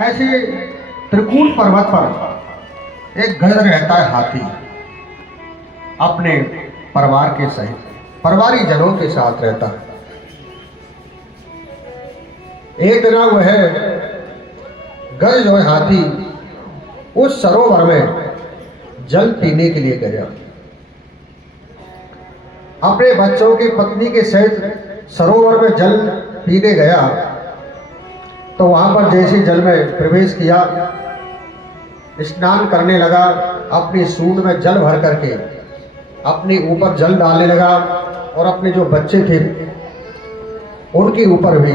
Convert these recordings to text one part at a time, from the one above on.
ऐसे त्रिकूट पर्वत पर एक गढ़ रहता है हाथी, अपने परिवार के सहित परिवारी जनों के साथ रहता है। एक दिन वह गढ़ जो है हाथी उस सरोवर में जल पीने के लिए गया। अपने बच्चों की पत्नी के सहित सरोवर में जल पीने गया तो वहां पर जैसे जल में प्रवेश किया, स्नान करने लगा, अपनी सूंड में जल भर करके अपने ऊपर जल डालने लगा और अपने जो बच्चे थे उनके ऊपर भी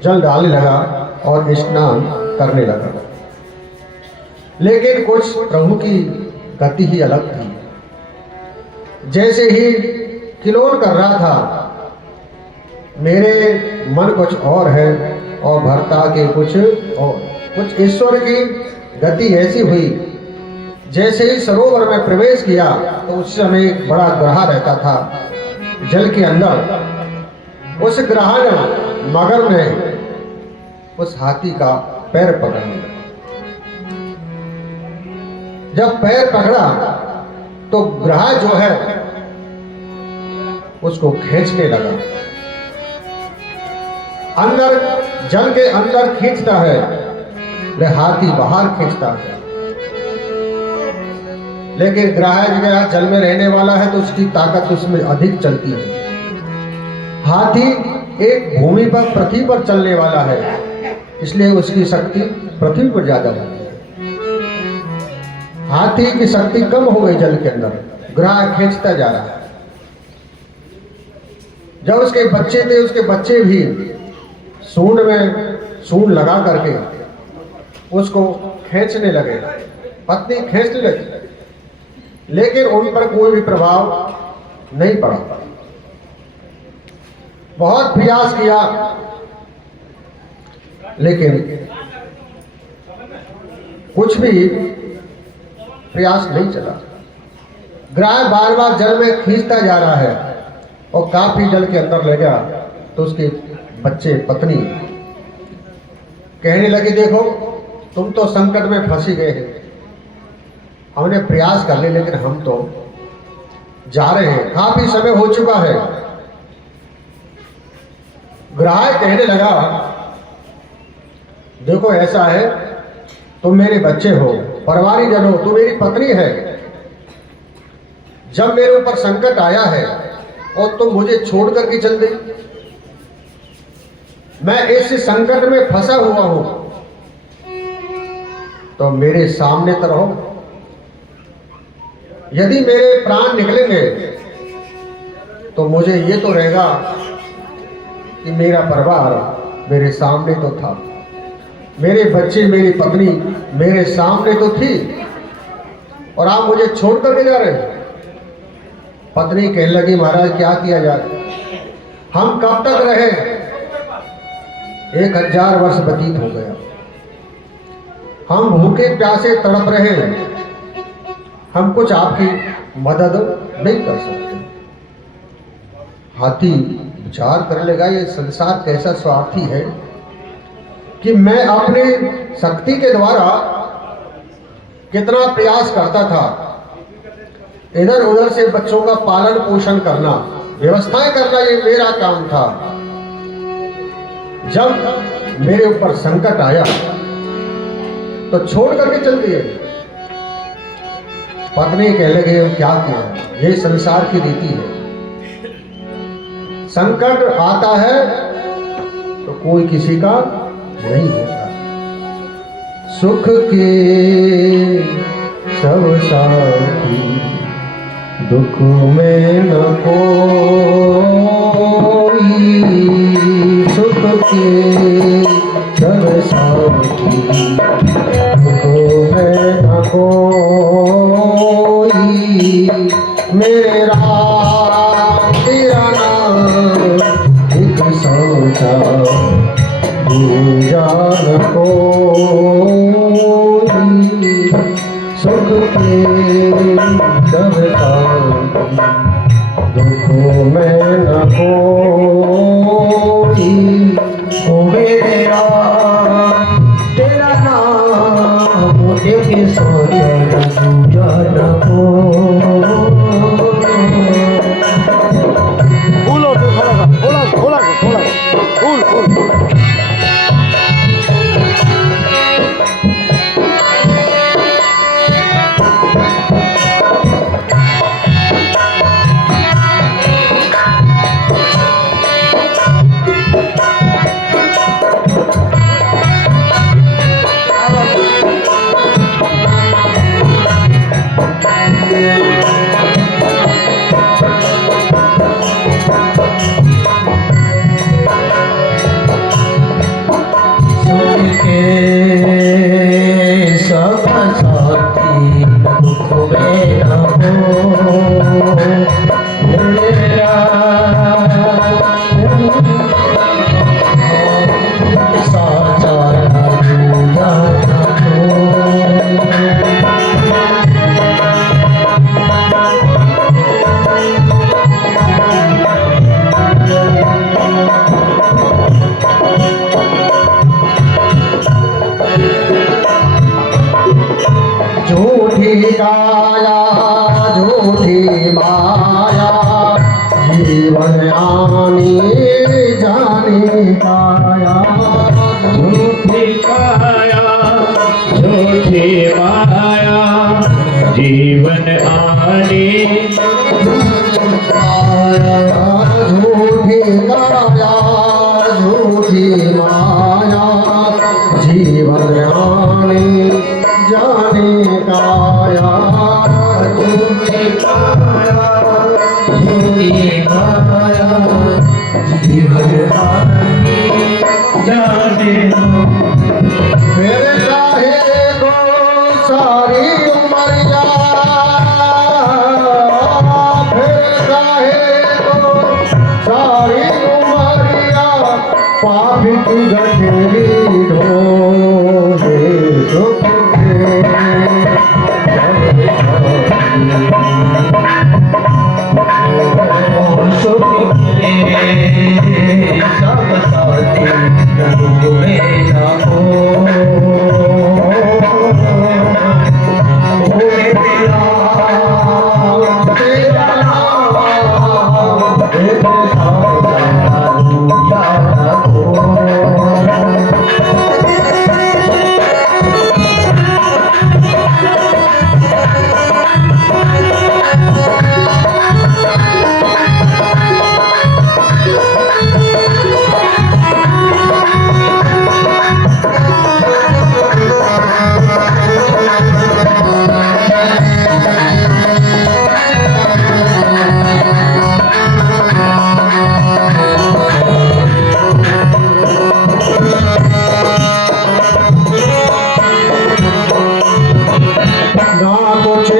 जल डालने लगा और स्नान करने लगा। लेकिन कुछ प्रभु की गति ही अलग थी। जैसे ही किलोल कर रहा था, मेरे मन कुछ और है और भरता के कुछ और। कुछ ईश्वर की गति ऐसी हुई, जैसे ही सरोवर में प्रवेश किया तो उस समय एक बड़ा ग्रह रहता था जल के अंदर। उस ग्रह ने मगर में उस हाथी का पैर पकड़ लिया। जब पैर पकड़ा तो ग्रह जो है उसको खींचने लगा, अंदर जल के अंदर खींचता है, ले हाथी बाहर खींचता है। लेकिन ग्रह जो जल में रहने वाला है तो उसकी ताकत उसमें अधिक चलती है। हाथी एक भूमि पर पृथ्वी पर चलने वाला है, इसलिए उसकी शक्ति पृथ्वी पर ज्यादा होती है। हाथी की शक्ति कम हो गई जल के अंदर, ग्रह खींचता जा रहा है। जब उसके बच्चे थे, उसके बच्चे भी सूंड में सूंड लगा करके उसको खींचने लगे, पत्नी खींचने लगी, लेकिन उन पर कोई भी प्रभाव नहीं पड़ा। बहुत प्रयास किया लेकिन कुछ भी प्रयास नहीं चला। ग्रह बार बार जल में खींचता जा रहा है और काफी जल के अंदर ले गया तो उसके बच्चे पत्नी कहने लगे, देखो तुम तो संकट में फंसी गए हैं, हमने प्रयास कर लिए लेकिन हम तो जा रहे हैं, काफी समय हो चुका है। ग्राह कहने लगा, देखो ऐसा है, तुम मेरे बच्चे हो, परिवारी जन हो, तुम मेरी पत्नी है। जब मेरे ऊपर संकट आया है और तुम मुझे छोड़ करके चल गई, मैं इस संकट में फंसा हुआ हूं, तो मेरे सामने तो रहो। यदि मेरे प्राण निकलेंगे तो मुझे ये तो रहेगा कि मेरा परिवार मेरे सामने तो था, मेरे बच्चे मेरी पत्नी मेरे सामने तो थी, और आप मुझे छोड़ करके जा रहे हैं। पत्नी कहने लगी, महाराज क्या किया जाए, हम कब तक रहे, 1000 वर्ष व्यतीत हो गया, हम भूखे प्यासे तड़प रहे हैं, हम कुछ आपकी मदद नहीं कर सकते। हाथी विचार करने लगा, ये संसार कैसा स्वार्थी है कि मैं अपनी शक्ति के द्वारा कितना प्रयास करता था, इधर उधर से बच्चों का पालन पोषण करना, व्यवस्थाएं करना, ये मेरा काम था। जब मेरे ऊपर संकट आया तो छोड़ करके चल दिए। पत्नी कहने लगे, क्या किया, ये संसार की रीति है, संकट आता है तो कोई किसी का नहीं होता। सुख के सब साथी, दुख में न कोई, सुख के सब साथी, दुख में न कोई, मेरे राम तेरा नाम एक सोचा दूजा न कोई, सुख के सब साथी, दुख में न कोई, ओ मेरे राम तेरा के सोचन पूजन को फूल और थोड़ा फूल झूठी काया झूठी माया जीवन आनी जानी काया झूठी काया झूठी माया जीवन आनी झूठी काया झूठी माया जीवन आनी जानी काया झूठी काया झूठी माया जीवन आनी जानी फिर चाहे को सारी उमरिया फिर चाहे को सारी उमरिया पाप की गठरी ढोले सुख के सुख के सब साथी डूबे ना हो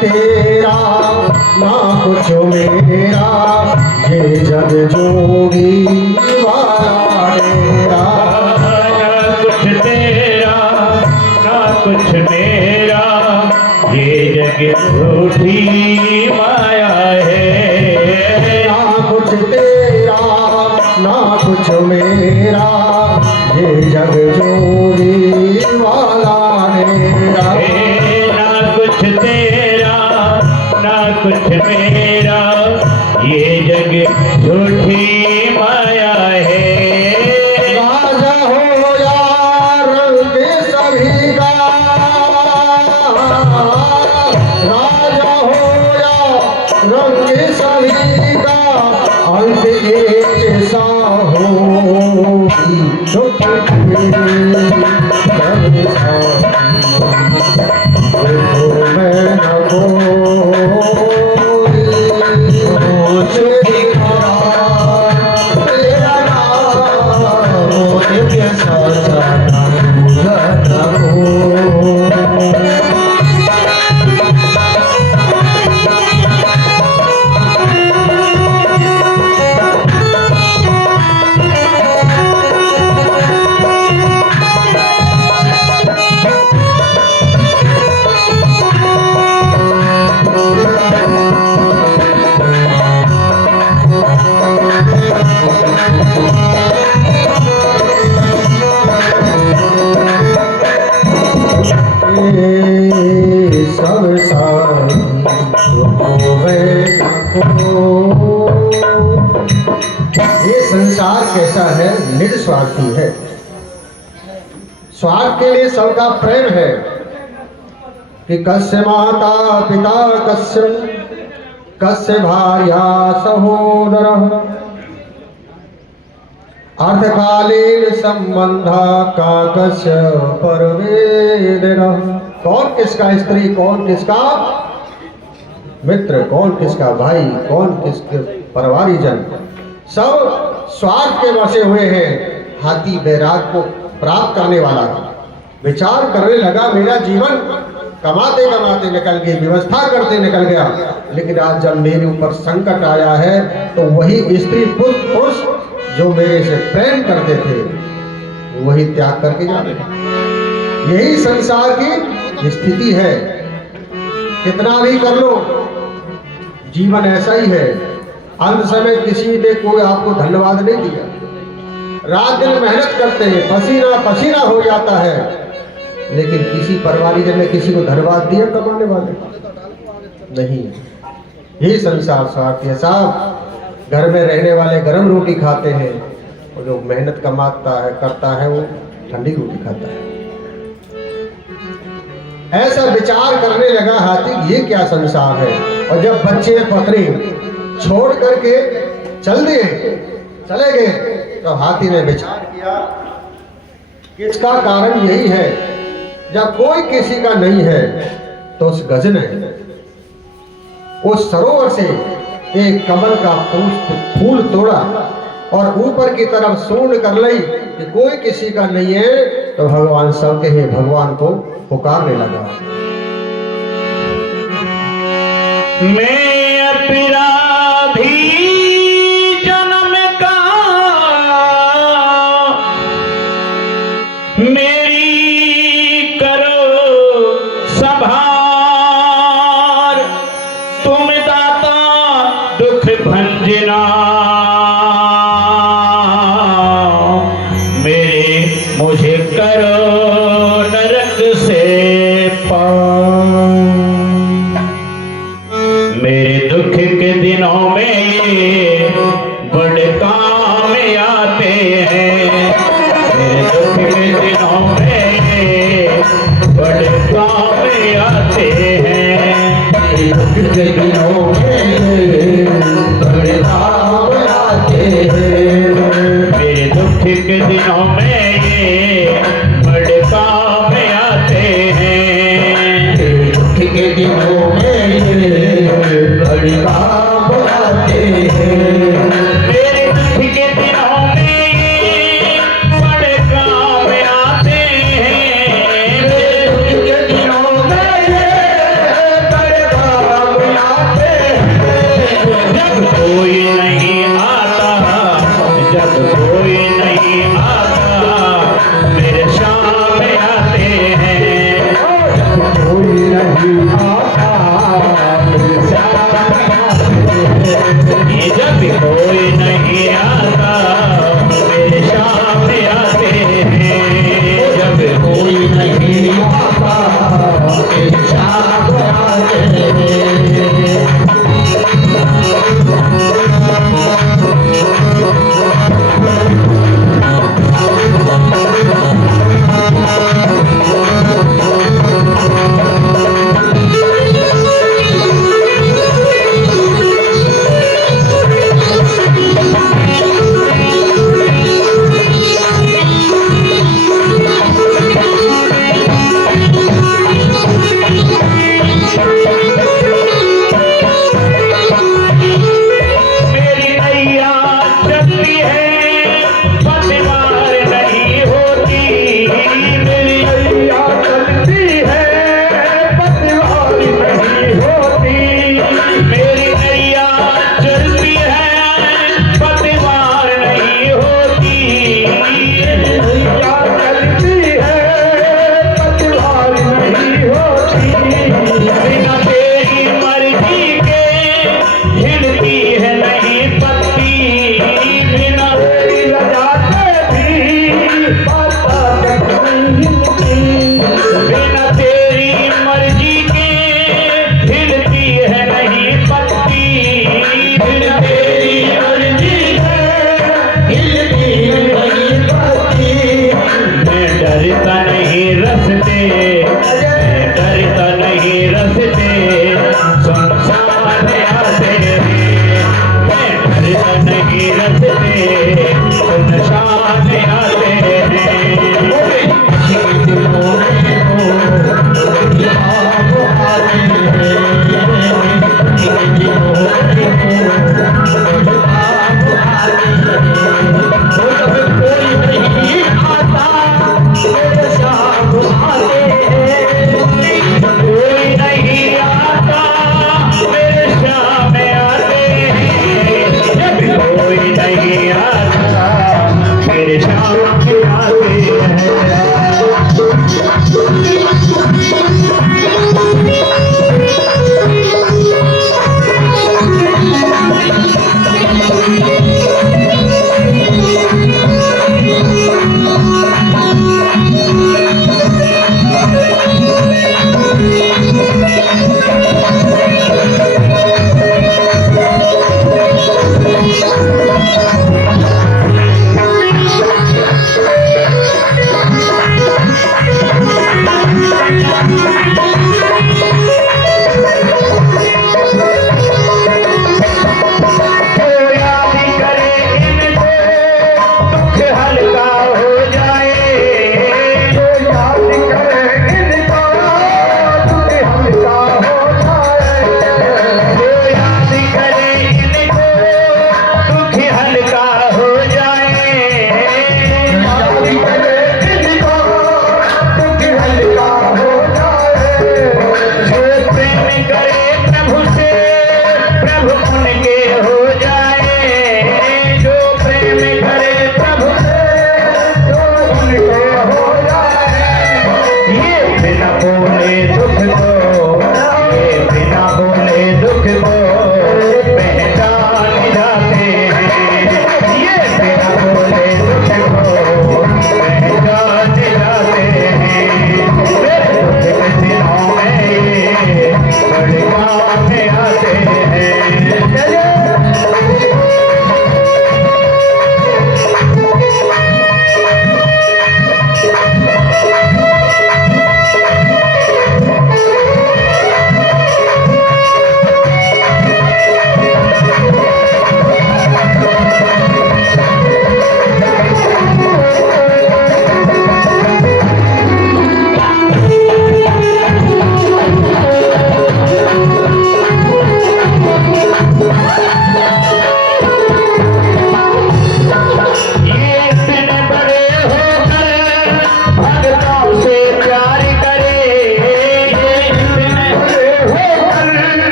तेरा ना कुछ मेरा ये जग जोगी वाला तेरा ना कुछ तेरा ना कुछ मेरा ये जग झूठी माया है ना कुछ तेरा ना कुछ मेरा ये जग जोगी वाला तेरा ना कुछ तेरा ना कुछ मेरा ये जग झूठी माया है राजा हो या रंग सभी का राजा हो या रंग सभी का अंत एक सा होगी दुख मैं न तेरा नाम ये संसार ये संसार कैसा है? निस्वार्थी है। स्वार्थ के लिए सबका प्रेम है कि कस्य माता पिता कस्य भार्या सहोदर अर्धकालीन संबंधा का कस्य परवेदन। कौन किसका स्त्री, कौन किसका मित्र, कौन किसका भाई, कौन किसके परिवारीजन, सब स्वार्थ के बसे हुए हैं। हाथी बैराग को प्राप्त करने वाला विचार करने लगा, मेरा जीवन कमाते कमाते निकल गई, व्यवस्था करते निकल गया, लेकिन आज जब मेरे ऊपर संकट आया है तो वही स्त्री पुरुष जो मेरे से प्रेम करते थे वही त्याग करके जा रहे। यही संसार की स्थिति है। कितना भी कर लो, जीवन ऐसा ही है। अंत समय किसी ने कोई आपको धन्यवाद नहीं दिया। रात दिन मेहनत करते हैं, पसीना पसीना हो जाता है, लेकिन किसी परिवारीजन ने किसी को धन्यवाद दिया? कमाने वाले नहीं। यही संसार स्वार्थी है साहब। घर में रहने वाले गरम रोटी खाते हैं और जो मेहनत कमाता है करता है वो ठंडी रोटी खाता है। ऐसा विचार करने लगा हाथी, ये क्या संसार है। और जब बच्चे पत्नी छोड़ करके चले गए तो हाथी ने विचार किया कि इसका कारण यही है, जब कोई किसी का नहीं है तो उस गज ने उस सरोवर से एक कमल का फूल तोड़ा और ऊपर की तरफ सूंड कर ली कि कोई किसी का नहीं है, तो भगवान सबके ही भगवान को पुकारने लगा। मैं अपराधी जन्म का, मेरी करो संभार, तुम दाता दुख भंजना, मुझे करो नरक से पार। मेरे दुख के दिनों में ये बड़े काम आते हैं, मेरे दुख के दिनों में ये बड़े काम आते हैं, मेरे दुख के दिनों में ये बड़े काम आते हैं, मेरे दुख के दिनों में बड़े काम आते हैं, दुख के दिनों में बड़े काम आते हैं, मेरे दुख के दिनों में बड़े काम आते हैं, मेरे दुख के दिनों में बड़े काम आते हैं। जब कोई नहीं आता, जब कोई नहीं आता, मेरे शाम आते हैं, जब कोई नहीं आता, मेरे शाम आते हैं, ये जब कोई नहीं आता, मेरे शाम आते हैं, जब कोई नहीं आता, मेरे शाम आते हैं।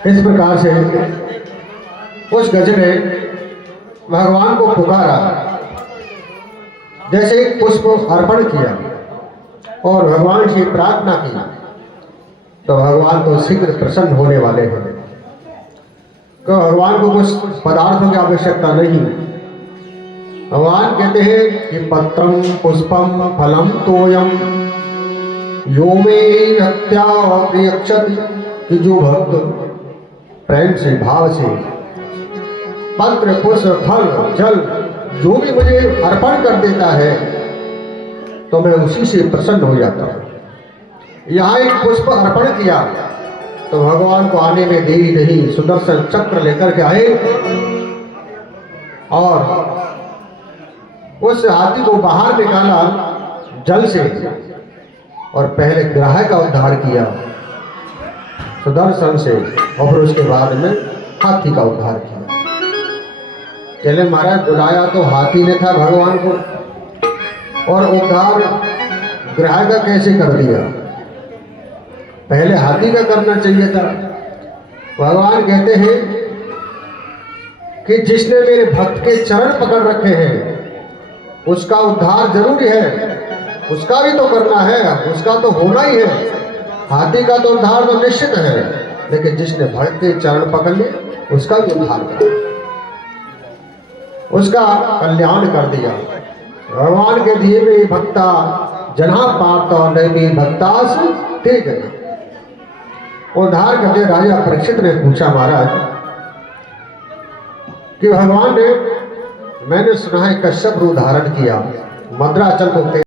इस प्रकार से उस गज ने भगवान को पुकारा, जैसे एक पुष्प अर्पण किया और भगवान से प्रार्थना की, तो भगवान तो शीघ्र प्रसन्न होने वाले हैं। तो भगवान को कुछ पदार्थों की आवश्यकता नहीं। भगवान कहते हैं कि पत्रम पुष्पम फलम तोयम यो मे भक्त्या प्रियक्षत, कि जो भक्त प्रेम से भाव से पत्र पुष्प फल जल जो भी मुझे अर्पण कर देता है तो मैं उसी से प्रसन्न हो जाता हूँ। यहाँ एक पुष्प अर्पण किया तो भगवान को आने में देरी नहीं, सुदर्शन चक्र लेकर के आए और उस हाथी को बाहर निकाला जल से और पहले ग्राह का उद्धार किया सुदर्शन से और फिर उसके बाद में हाथी का उद्धार किया। चले महाराज बुलाया तो हाथी ने था भगवान को, और उद्धार ग्राह का कैसे कर दिया? पहले हाथी का करना चाहिए था। भगवान कहते हैं कि जिसने मेरे भक्त के चरण पकड़ रखे हैं उसका उद्धार जरूरी है, उसका भी तो करना है, उसका तो होना ही है। हाथी का तो उद्धार तो निश्चित है, लेकिन जिसने भक्त के चरण पकड़ लिए उसका भी उद्धार कर, उसका कल्याण कर दिया। भगवान के दिए में भक्ता जना पाता नहीं भक्तास ते जना। उद्धार करते राजा परीक्षित ने पूछा महाराज कि भगवान ने, मैंने सुना है कश्यप रूप धारण किया, मद्राचल को